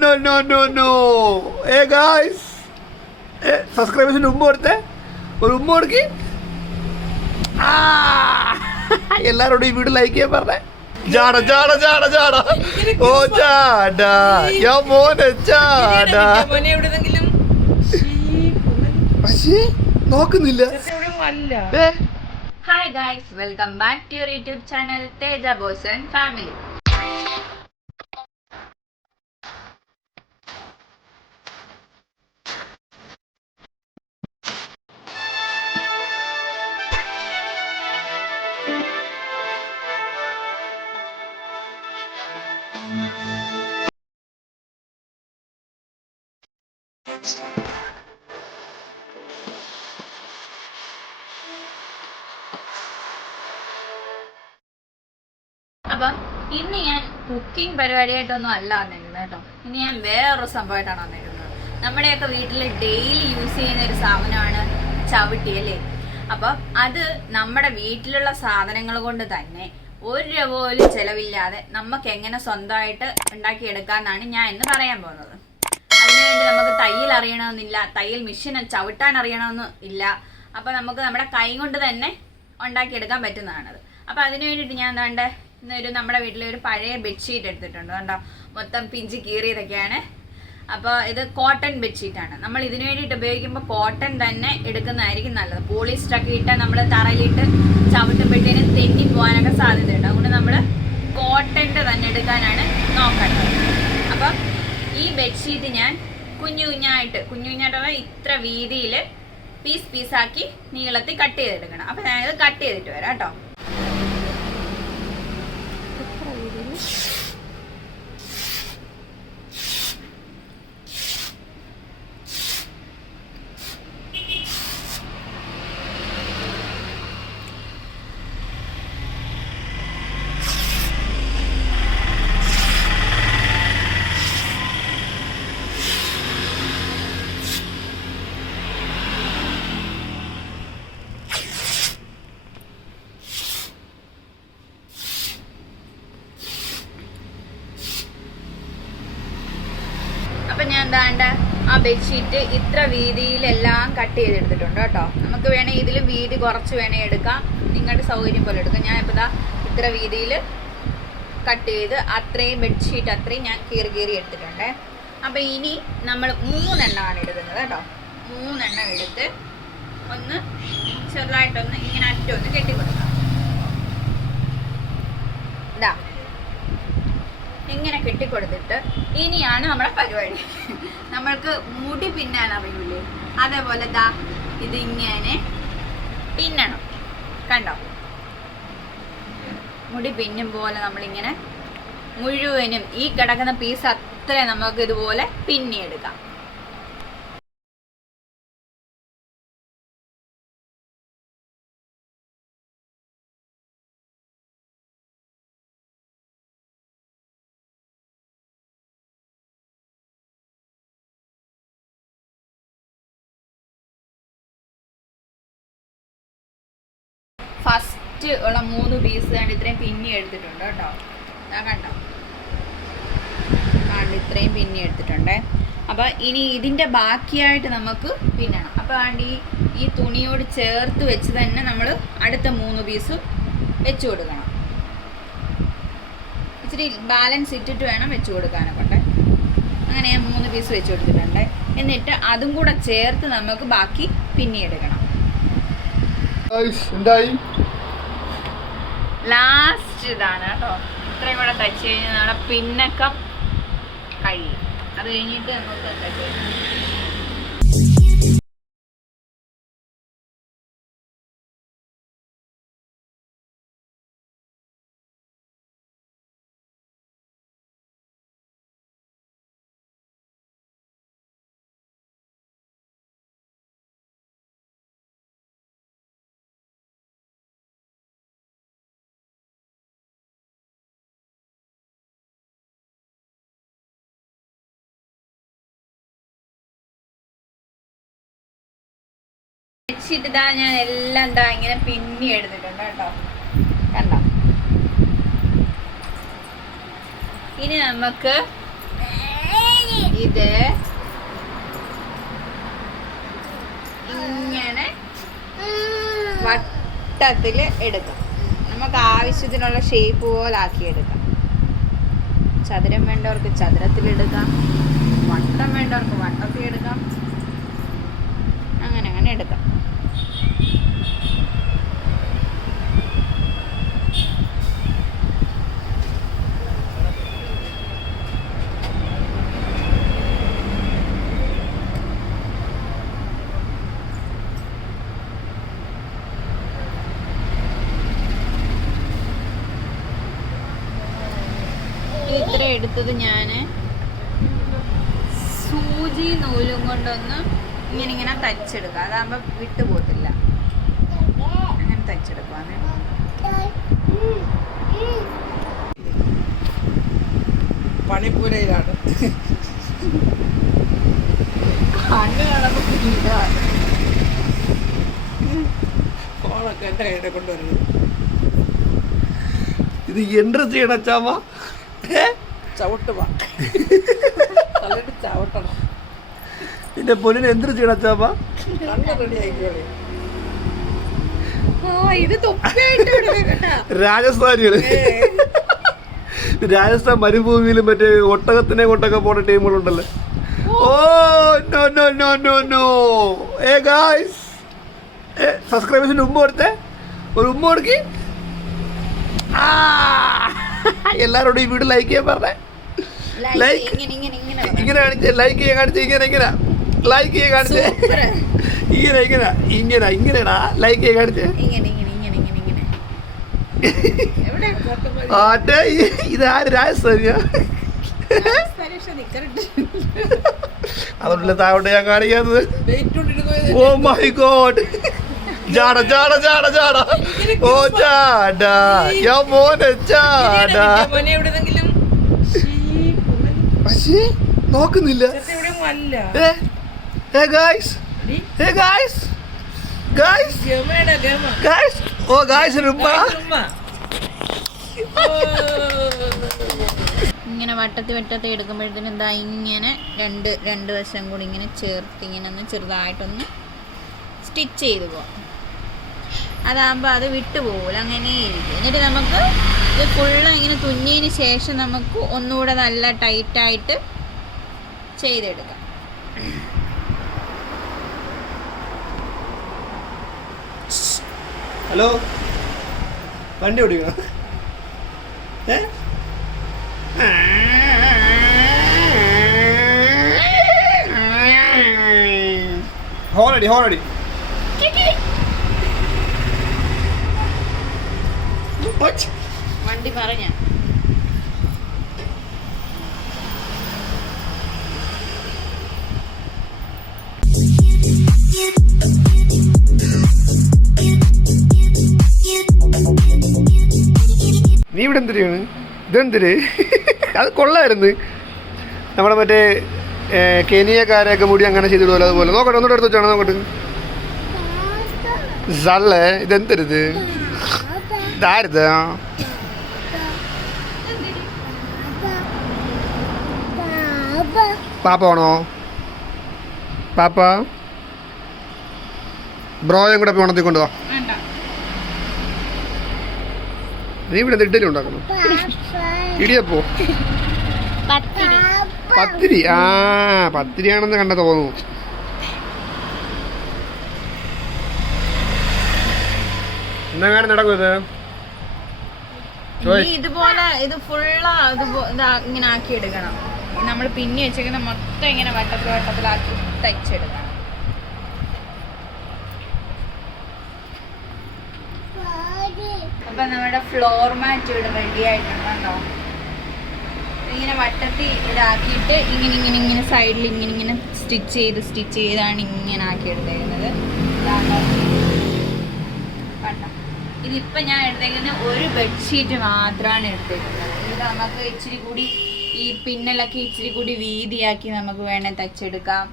no, no, no, no. Hey guys. സബ്സ്ക്രൈബേഴ്സിന് ഉമ്മ കൊടുത്തേ, ഒരു ഉമ്മ കൊടുക്കി. എല്ലാരോടും ഈ വീഡിയോ ലൈക്ക് ചെയ്യാൻ പറഞ്ഞേ. ജാട ജാട ജാട ജാട. ഓ ജാട യാ മോനെ ജാട. പക്ഷേ നോക്കുന്നില്ല. Hi guys, welcome back to your YouTube channel Teja Boss and Family. അപ്പം ഇന്ന് ഞാൻ കുക്കിംഗ് പരിപാടിയായിട്ടൊന്നും അല്ല വന്നേക്കുന്നത് കേട്ടോ. ഇന്ന് ഞാൻ വേറൊരു സംഭവമായിട്ടാണ് വന്നേക്കുന്നത്. നമ്മുടെയൊക്കെ വീട്ടിൽ ഡെയിലി യൂസ് ചെയ്യുന്ന ഒരു സാധനമാണ് ചവിട്ടി അല്ലേ. അപ്പം അത് നമ്മുടെ വീട്ടിലുള്ള സാധനങ്ങൾ കൊണ്ട് തന്നെ ഒരു രൂപ പോലും ചിലവില്ലാതെ നമുക്ക് എങ്ങനെ സ്വന്തമായിട്ട് ഉണ്ടാക്കിയെടുക്കാമെന്നാണ് ഞാൻ ഇന്ന് പറയാൻ പോകുന്നത്. അതിനുവേണ്ടി നമുക്ക് തയ്യൽ അറിയണമെന്നില്ല, തയ്യൽ മെഷീൻ ചവിട്ടാൻ അറിയണമെന്നും ഇല്ല. അപ്പം നമുക്ക് നമ്മുടെ കൈ കൊണ്ട് തന്നെ ഉണ്ടാക്കിയെടുക്കാൻ പറ്റുന്നതാണത്. അപ്പം അതിന് വേണ്ടിയിട്ട് ഞാൻ എന്താണ്ട് ഇന്നൊരു നമ്മുടെ വീട്ടിലെ ഒരു പഴയ ബെഡ്ഷീറ്റ് എടുത്തിട്ടുണ്ട് കണ്ടോ. മൊത്തം പിഞ്ചി കീറിയതൊക്കെയാണ്. അപ്പോൾ ഇത് കോട്ടൺ ബെഡ്ഷീറ്റാണ്. നമ്മൾ ഇതിന് വേണ്ടിയിട്ട് ഉപയോഗിക്കുമ്പോൾ കോട്ടൺ തന്നെ എടുക്കുന്നതായിരിക്കും നല്ലത്. പോളിസ്റ്ററൊക്കെ ഇട്ട് നമ്മൾ തറയിലിട്ട് ചവിട്ടുമ്പോഴത്തേനും തെന്നി പോകാനൊക്കെ സാധ്യതയുണ്ട്. അതുകൊണ്ട് നമ്മൾ കോട്ടൻ്റെ തന്നെ എടുക്കാനാണ് നോക്കേണ്ടത്. അപ്പം ഈ ബെഡ്ഷീറ്റ് ഞാൻ കുഞ്ഞു കുഞ്ഞായിട്ടുള്ള ഇത്ര വീതിയിൽ പീസാക്കി നീളത്തിൽ കട്ട് ചെയ്തെടുക്കണം. അപ്പം ഞാനിത് കട്ട് ചെയ്തിട്ട് വരാം കേട്ടോ. അപ്പം ഞാൻ എന്താണ്ട് ആ ബെഡ്ഷീറ്റ് ഇത്ര വീതിയിലെല്ലാം കട്ട് ചെയ്തെടുത്തിട്ടുണ്ട് കേട്ടോ. നമുക്ക് വേണേൽ ഇതിലും വീതി കുറച്ച് വേണേൽ എടുക്കാം, നിങ്ങളുടെ സൗകര്യം പോലെ എടുക്കാം. ഞാൻ ഇപ്പോൾ ഇത്ര വീതിയിൽ കട്ട് ചെയ്ത് അത്രയും ബെഡ്ഷീറ്റ് അത്രയും ഞാൻ കീറി എടുത്തിട്ടുണ്ട്. അപ്പം ഇനി നമ്മൾ 3 എണ്ണമാണ് എടുക്കുന്നത് കേട്ടോ. 3 എണ്ണം എടുത്ത് ഒന്ന് ചെറുതായിട്ടൊന്ന് ഇങ്ങനെ അറ്റൊന്ന് കെട്ടിക്കൊടുക്കാം. ഇതാ ഇങ്ങനെ കെട്ടിക്കൊടുത്തിട്ട് ഇനിയാണ് നമ്മുടെ പരിപാടി. നമ്മൾക്ക് മുടി പിന്നാൻ അറിയൂലേ, അതേപോലെ ദാ ഇതിങ്ങനെ പിന്നണം കണ്ടോ. മുടി പിന്നും പോലെ നമ്മളിങ്ങനെ മുഴുവനും ഈ കിടക്കുന്ന പീസ് അത്ര നമുക്ക് ഇതുപോലെ പിന്നിയെടുക്കാം. ഫസ്റ്റ് ഉള്ള 3 പീസ് കണ്ട് ഇത്രയും പിന്നി എടുത്തിട്ടുണ്ട് കേട്ടോ. ഞാൻ കണ്ടോ ഇത്രയും പിന്നി എടുത്തിട്ടുണ്ട്. അപ്പം ഇനി ഇതിൻ്റെ ബാക്കിയായിട്ട് നമുക്ക് പിന്നണം. അപ്പോൾ ഈ തുണിയോട് ചേർത്ത് വെച്ച് തന്നെ നമ്മൾ അടുത്ത 3 പീസ് വെച്ച് കൊടുക്കണം. ഇച്ചിരി ബാലൻസ് ഇട്ടിട്ട് വേണം വെച്ച് കൊടുക്കാനൊക്കെ. അങ്ങനെ ഞാൻ 3 പീസ് വെച്ച് കൊടുത്തിട്ടുണ്ട്. എന്നിട്ട് അതും കൂടെ ചേർത്ത് നമുക്ക് ബാക്കി പിന്നിയെടുക്കണം. ലാസ്റ്റ് ഇതാണ് കേട്ടോ. ഇത്രയും കൂടെ തയ്ച്ച് കഴിഞ്ഞാൽ നമ്മുടെ പിന്നൊക്കെ കഴിയും. അത് കഴിഞ്ഞിട്ട് നമുക്ക് എന്താ ചെയ്യാം. ബെഡ്ഷീറ്റ് ഇതാ ഞാൻ എല്ലാം എന്താ ഇങ്ങനെ പിന്നി എടുത്തിട്ടുണ്ട് കേട്ടോ. കണ്ടോ. ഇനി നമുക്ക് ഇത് ഇങ്ങനെ വട്ടത്തിൽ എടുക്കാം. നമുക്ക് ആവശ്യത്തിനുള്ള ഷേപ്പ് പോലെ ആക്കിയെടുക്കാം. ചതുരം വേണ്ടവർക്ക് ചതുരത്തിലെടുക്കാം, വട്ടം വേണ്ടവർക്ക് വട്ടത്തിൽ എടുക്കാം, അങ്ങനെ അങ്ങനെ എടുക്കാം. ഇത്ര എടുത്തത് ഞാൻ സൂചി നൂലും കൊണ്ടൊന്ന് ഇങ്ങനെ ഇങ്ങനെ തച്ചെടുക്കാം. അതാകുമ്പോൾ വിട്ടു പോകത്തില്ല. അങ്ങനെ തച്ചെടുക്കുവാണ്. പണിപ്പുരയിലാണ് കണ്ണ് കാണുമ്പോൾ ഫോണൊക്കെ എൻ്റെ കയ്യിലെ കൊണ്ടുവരുന്നത്. ഇത് എന്ത് ചെയ്യണം അച്ചാമ്മ? ചവിട്ടുവാ നല്ലിട്ട് ചവിട്ടണം. എന്റെ പൊന്നിന് എന്ത് ചെയ്യണം അച്ചാമ്മ? കണ്ണ് റെഡി ആയിക്കോളെ. ഇത് തൊപ്പിയായിട്ട് രാജസ്ഥാനികള് രാജസ്ഥാൻ മരുഭൂമിയിലും മറ്റേ ഒട്ടകത്തിനെ കൊണ്ടൊക്കെ പോണ ടീമുകളുണ്ടല്ലോ. Oh no no no no no. Hey guys, സബ്സ്ക്രൈബേഴ്സിന് ഉമ്മ കൊടുത്തേ, ഒരു ഉമ്മ കൊടുക്കി. എല്ലാരോടും ഈ വീഡിയോ ലൈക്ക് ചെയ്യാൻ പറഞ്ഞേ. ലൈക്ക് ഇങ്ങനെ കാണിച്ചേ, ലൈക്ക് ചെയ്യാൻ കാണിച്ചേ, ഇങ്ങനെ ഇങ്ങനെ ലൈക്ക് ചെയ്യാൻ കാണിച്ചേ, ഇങ്ങനെ ഇങ്ങനെ ഇങ്ങനെ ഇങ്ങനെടാ ലൈക്ക് ചെയ്യാൻ കാണിച്ചേ. ആട്ടെ, ഇത് ആര്? രാജസ്ഥാനിയാ? അതുകൊണ്ടല്ലേ താഴോട്ട് ഞാൻ കാണിക്കാത്തത്. Oh my God, ജാട ജാട ജാട ജാട. ഓ ജാടാ, യാ മോനെ ജാടാ. പക്ഷേ നോക്കുന്നില്ല. Hey guys, hey guys, guys, guys. Oh guys, rumba. ഇങ്ങനെ വട്ടത്തി വട്ടത്തി എടുക്കുമ്പോഴത്തേനും എന്താ ഇങ്ങനെ രണ്ട് വശം കൂടി ഇങ്ങനെ ചേർത്ത് ഇങ്ങനെ ഒന്ന് ചെറുതായിട്ടൊന്ന് സ്റ്റിച്ച് ചെയ്ത് പോകാം. അതാകുമ്പോൾ അത് വിട്ടുപോകില്ല, അങ്ങനെ ഇരിക്കും. എന്നിട്ട് നമുക്ക് ഇത് ഫുള്ള് ഇങ്ങനെ തുന്നിയതിന് ശേഷം നമുക്ക് ഒന്നുകൂടെ നല്ല ടൈറ്റായിട്ട് ചെയ്തെടുക്കാം. ഹലോ, വണ്ടി ഓടിക്കണം. ഹോണടി ഹോണടി. വണ്ടി പറഞ്ഞ നീ ഇവിടെ എന്തിനാണ്? ഇതെന്തിര്? അത് കൊള്ളായിരുന്നു. നമ്മുടെ മറ്റേ കെനിയക്കാരെയൊക്കെ മുടി അങ്ങനെ ചെയ്തിടുമല്ലോ, അതുപോലെ. നോക്കട്ടെ, ഒന്നുകൂടെ എടുത്ത് വെച്ചാണ്. നോക്കട്ടെ. സള്ളേ, ഇതെന്തരുത്? ഇതാരുത്? പാപ്പ ആണോ? പാപ്പ ബ്രോയും കൂടെ ഉണർത്തി കൊണ്ടുവാ. നീ ഇവിടെ ഇഡ്ഡലി ഉണ്ടാക്കണം. ഇടിയപ്പോ പത്തിരി. ആ, പത്തിരിയാണെന്ന് കണ്ട തോന്നുന്നു. എന്നാ നടക്കും ഇത്? ഇതുപോലെ ഇത് ഫുള്ള് ഇങ്ങനെ ആക്കി എടുക്കണം. നമ്മൾ പിന്നെ വെച്ചേക്കുന്ന മൊത്തം ഇങ്ങനെ വട്ടത്തിലാക്കി തയ്ച്ചെടുക്കണം. അപ്പൊ നമ്മുടെ ഫ്ലോർ മാറ്റ് ഇവിടെ റെഡി ആയിട്ടുണ്ടോ? ഇങ്ങനെ വട്ടത്തിൽ ഇതാക്കിയിട്ട് ഇങ്ങനെ സൈഡിൽ ഇങ്ങനെ സ്റ്റിച്ച് ചെയ്താണ് ഇങ്ങനെ ആക്കി എടുത്തേക്കുന്നത്. ഇതിപ്പോൾ ഞാൻ എടുത്തേക്കുന്നത് ഒരു ബെഡ്ഷീറ്റ് മാത്രമാണ് എടുത്തേക്കുന്നത്. ഇത് നമുക്ക് ഇച്ചിരി കൂടി ഈ പിന്നലൊക്കെ ഇച്ചിരി കൂടി വീതിയാക്കി നമുക്ക് വേണേൽ തയ്ച്ചെടുക്കാം.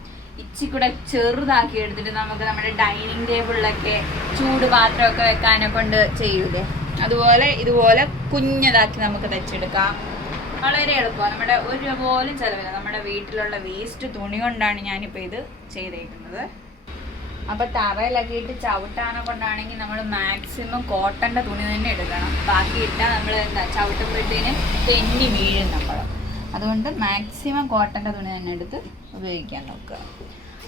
ഇച്ചിരി കൂടെ ചെറുതാക്കി എടുത്തിട്ട് നമുക്ക് നമ്മുടെ ഡൈനിങ് ടേബിളിലൊക്കെ ചൂട് പാത്രമൊക്കെ വെക്കാനെ കൊണ്ട് ചെയ്യൂലേ, അതുപോലെ ഇതുപോലെ കുഞ്ഞതാക്കി നമുക്ക് തയ്ച്ചെടുക്കാം. വളരെ എളുപ്പമാണ്. നമ്മുടെ ഒരു പോലും ചിലവില്ല. നമ്മുടെ വീട്ടിലുള്ള വേസ്റ്റ് തുണി കൊണ്ടാണ് ഞാനിപ്പോൾ ഇത് ചെയ്തേക്കുന്നത്. അപ്പോൾ തറയിലൊക്കെ ഇട്ട് ചവിട്ടാനെ കൊണ്ടാണെങ്കിൽ നമ്മൾ മാക്സിമം കോട്ടൻ്റെ തുണി തന്നെ എടുക്കണം. ബാക്കി ഇട്ടാൽ നമ്മൾ എന്താ ചവിട്ടുമ്പോഴത്തേന് തെന്നി വീഴും നമ്മൾ. അതുകൊണ്ട് മാക്സിമം കോട്ടൻ്റെ തുണി തന്നെ എടുത്ത് ഉപയോഗിക്കാൻ നോക്കുക.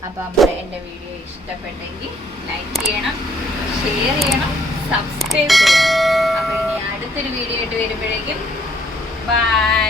അപ്പോൾ എൻ്റെ വീഡിയോ ഇഷ്ടപ്പെട്ടെങ്കിൽ ലൈക്ക് ചെയ്യണം, ഷെയർ ചെയ്യണം, സബ്സ്ക്രൈബ് ചെയ്യണം. അപ്പോൾ ഇനി അടുത്തൊരു വീഡിയോ ആയിട്ട് വരുമ്പോഴേക്കും ബൈ.